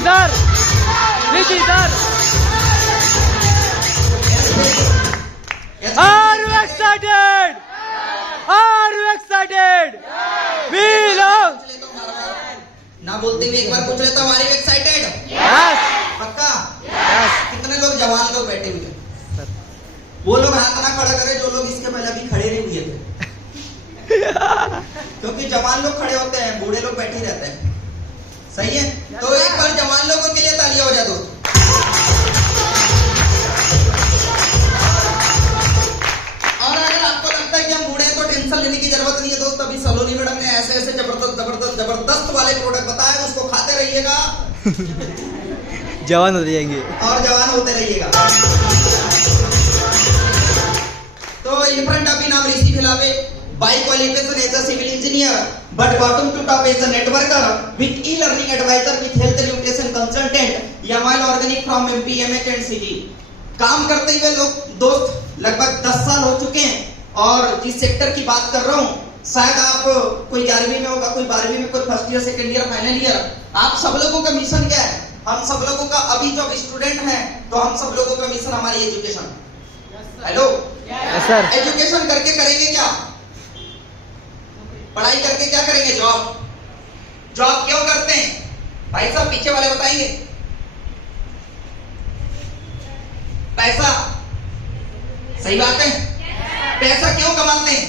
sir. Rishi sir. Are you excited? Are you excited? We love. ना बोलते हुए एक बार पूछ लेता हूँ, आर यू एक्साइटेड? Yes. पक्का? Yes. कितने लोग जवान लोग बैठे हुए हैं? वो लोग हाथ ना खड़ा करे जो लोग इसके पहले अभी खड़े नहीं हुए थे। क्योंकि जवान लोग खड़े होते हैं, बूढ़े लोग बैठे रहते हैं। सही है? तो एक बार जवान लोगों के लिए तालियां हो जाए दोस्तों। और अगर आपको लगता है कि हम बूढ़े हैं तो टेंशन लेने की जरूरत नहीं है दोस्त। अभी सलोनी मैडम ने ऐसे ऐसे जबरदस्त वाले प्रोडक्ट बताए, उसको खाते रहिएगा जवान हो जाएंगे और जवान होते रहिएगा। तो इन फ्रंट ऑफ नाम ऋषि भिलावे, by qualification as a civil engineer, but bottom to top as a networker with e-learning advisor with health nutrition consultant, Yamal Organic from MP, MH and CG। काम करते हुए लोग दोस्त लगभग 10 साल हो चुके हैं। और जिस सेक्टर की बात कर रहा हूँ, शायद आप कोई 11वीं में होगा, कोई 12वीं में, कोई first year, second year, final year. आप सब लोगों का मिशन क्या है? हम सब लोगों का अभी जो स्टूडेंट हैं, तो हम सब लोगों का मिशन हमारी एजुकेशन। Hello sir. एजुकेशन करके करेंगे क्या? पढ़ाई करके क्या करेंगे? जॉब। जॉब क्यों करते हैं भाई साहब? पीछे वाले बताएंगे। पैसा। सही बात है। पैसा क्यों कमाते हैं?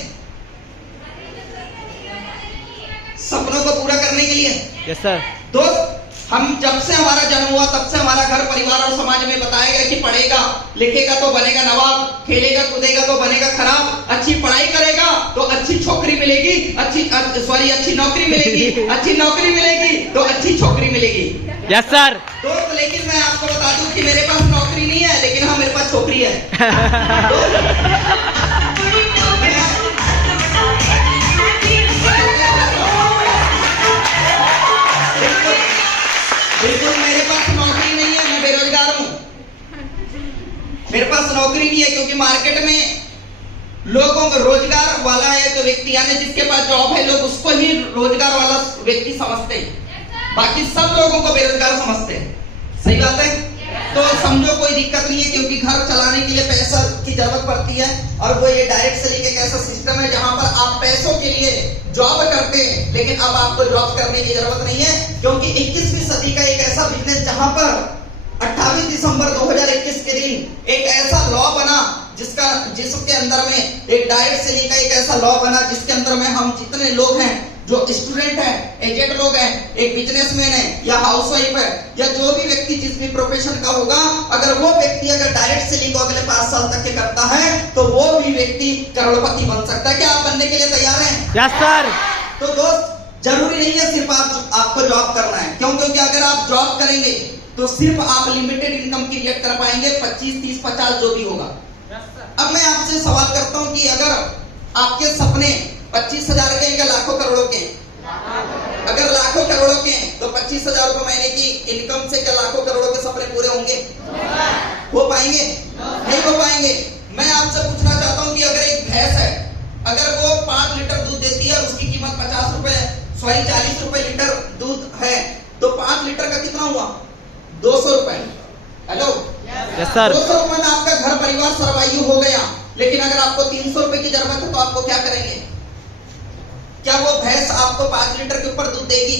सपनों को पूरा करने के लिए। Yes sir. दोस्त, हम जब से हमारा जन्म हुआ तब से हमारा घर परिवार और समाज में बताया गया कि पढ़ेगा लिखेगा तो बनेगा नवाब, खेलेगा कूदेगा तो बनेगा खराब, अच्छी पढ़ाई करेगा तो अच्छी छोकरी मिलेगी, अच्छी नौकरी मिलेगी, अच्छी नौकरी मिलेगी तो अच्छी छोकरी मिलेगी। Yes sir. दोस्त, लेकिन मैं आपको बता दूं कि मेरे पास नौकरी नहीं है, लेकिन हाँ मेरे पास छोकरी है। बिल्कुल मेरे पास नौकरी नहीं है, मैं बेरोजगार हूं। मेरे पास नौकरी नहीं है क्योंकि मार्केट में लोगों को रोजगार वाला है जो व्यक्ति, यानी जिसके पास जॉब है, लोग उसको ही रोजगार वाला व्यक्ति समझते हैं, बाकी सब लोगों को बेरोजगार समझते हैं। सही बात है? तो समझो कोई दिक्कत नहीं है, क्योंकि घर चलाने के लिए पैसा की जरूरत पड़ती है। और वो ये डायरेक्ट सेलिंग एक ऐसा सिस्टम है जहां पर आप पैसों के लिए जॉब करते हैं, लेकिन अब आपको जॉब करने की जरूरत नहीं है, क्योंकि 21वीं सदी का एक ऐसा बिजनेस जहां पर 28 दिसंबर 2021 के दिन एक ऐसा लॉ बना जिसके अंदर में एक डायरेक्ट सेलिंग का एक ऐसा लॉ बना जिसके अंदर में हम जितने लोग हैं, जो स्टूडेंट है, एजेड लोग हैं, एक बिजनेसमैन है या हाउसवाइफ है या जो भी व्यक्ति जिस भी प्रोफेशन का होगा, अगर वो व्यक्ति अगर डायरेक्ट सेलिंग को अगले 5 साल तक के करता है तो वो भी व्यक्ति करोड़पति बन सकता है। क्या आप बनने के लिए तैयार हैं? Yes sir. तो दोस्त, जरूरी नहीं है सिर्फ आपको जॉब करना है। क्यों? क्योंकि अगर आप जॉब करेंगे तो सिर्फ आप लिमिटेड इनकम क्रिएट कर पाएंगे, 25, 30, 50 जो भी होगा। अब मैं आपसे सवाल करता हूं कि अगर आपके सपने 25,000 के या लाखों करोड़ों के? अगर लाखों करोड़ों के तो 25,000 रुपए महीने की इनकम से क्या लाखों करोड़ों के सपने पूरे होंगे? हो पाएंगे? नहीं हो पाएंगे। मैं आपसे पूछना चाहता हूं कि अगर एक भैंस है, अगर वो 5 लीटर दूध देती है, उसकी कीमत 40 रुपए लीटर दूध है, तो 5 लीटर का कितना हुआ? 200 रुपए। Hello yes sir. 200 रुपए में आपका घर परिवार सर्वाइव हो गया, लेकिन अगर आपको 300 रुपए की जरूरत है तो आपको क्या करेंगे? क्या वो भैंस आपको 5 लीटर के ऊपर दूध देगी?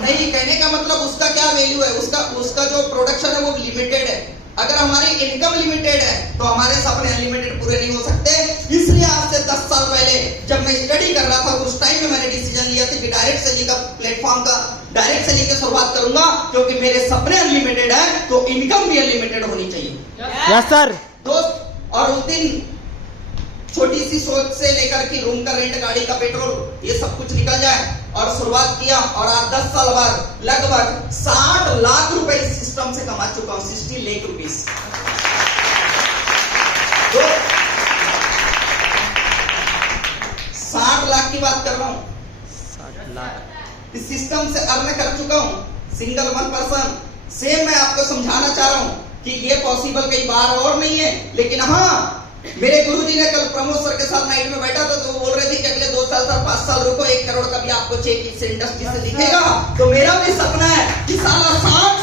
नहीं। कहने का मतलब उसका क्या वैल्यू है, उसका जो प्रोडक्शन है वो लिमिटेड है। अगर हमारी इनकम लिमिटेड है तो हमारे सपने अनलिमिटेड पूरे नहीं हो सकते। इसलिए आज से 10 साल पहले जब मैं स्टडी कर रहा था, उस टाइम में मैंने डिसीजन लिया था कि डायरेक्ट सेलिंग का प्लेटफॉर्म का डायरेक्ट सेलिंग की शुरुआत करूंगा, क्योंकि मेरे सपने अनलिमिटेड है तो इनकम भी अनलिमिटेड होनी चाहिए। Yes sir. दोस्त, और उस दिन छोटी सी सोच से लेकर के रूम का रेंट, गाड़ी का पेट्रोल, ये सब कुछ निकल जाए और शुरुआत किया, और आज 10 साल बाद लगभग 60 लाख रुपए इस सिस्टम से कमा चुका हूं। 60 लाख रुपीस। 60 लाख की बात कर रहा हूं। 60 लाख इस सिस्टम से अर्न कर चुका हूं, सिंगल 1 पर्सन। सेम मैं आपको समझाना चाह रहा हूं कि ये पॉसिबल कई बार और नहीं है, लेकिन हाँ मेरे गुरुजी ने कल प्रमोद सर के साथ नाइट में बैठा था, तो वो बोल रहे थे कि अगले 2 साल 5 साल रुको, 1 करोड़ का भी आपको चेक इस इंडस्ट्री से दिखेगा। तो मेरा भी सपना है कि साला 60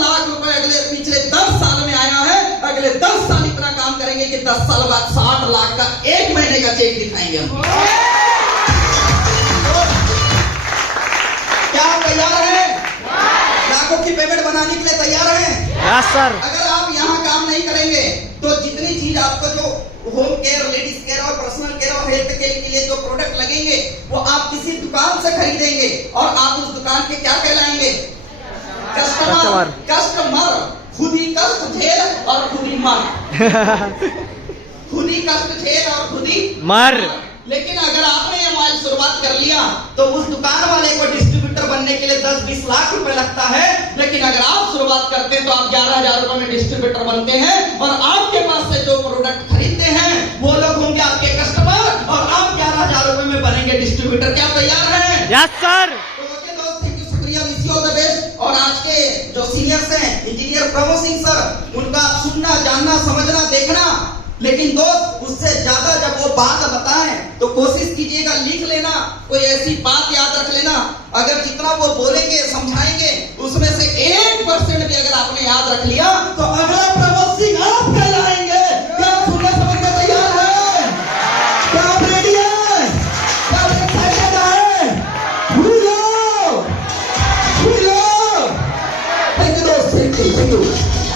लाख रुपए अगले पिछले 10 साल में आया है, अगले 10 साल इतना काम करेंगे कि 10 साल बाद 60 लाख का 1 महीने का चेक दिखाएंगे हम। क्या आप तैयार हैं? लाखों की पेमेंट बनाने के लिए तैयार हैं? Yes sir. अगर आप यहाँ काम नहीं करेंगे तो जितनी चीज आपको जो होम केयर, लेडीज केयर और पर्सनल केयर और हेल्थ केयर के लिए जो प्रोडक्ट लगेंगे वो आप किसी दुकान से खरीदेंगे और आप उस दुकान के क्या कहलाएंगे? कस्टमर। खुद ही कष्ट झेल और खुद ही मर। खुद ही कष्ट झेल और खुद ही मर। लेकिन अगर आपने ये मोबाइल शुरुआत कर लिया तो उस दुकान वाले को डिस्ट्रीब्यूटर बनने के लिए 10-20 लाख रुपए लगता है, लेकिन अगर आप शुरुआत करते हैं तो आप 11,000 रुपए में डिस्ट्रीब्यूटर बनते हैं और आपके पास से जो प्रोडक्ट खरीदते हैं वो लोग होंगे आपके कस्टमर और आप 11,000 रुपए में बनेंगे डिस्ट्रीब्यूटर। क्या तैयार हैं? Yes sir. और आज के जो सीनियर्स हैं, इंजीनियर प्रमोद सिंह सर, उनका सुनना, जानना, समझना, देखना, लेकिन दोस्त उससे ज्यादा जब वो बात बताएं तो कोशिश कीजिएगा लिख लेना, कोई ऐसी बात याद रख लेना। अगर जितना वो बोलेंगे, समझाएंगे, उसमें से 1% भी अगर आपने याद रख लिया तो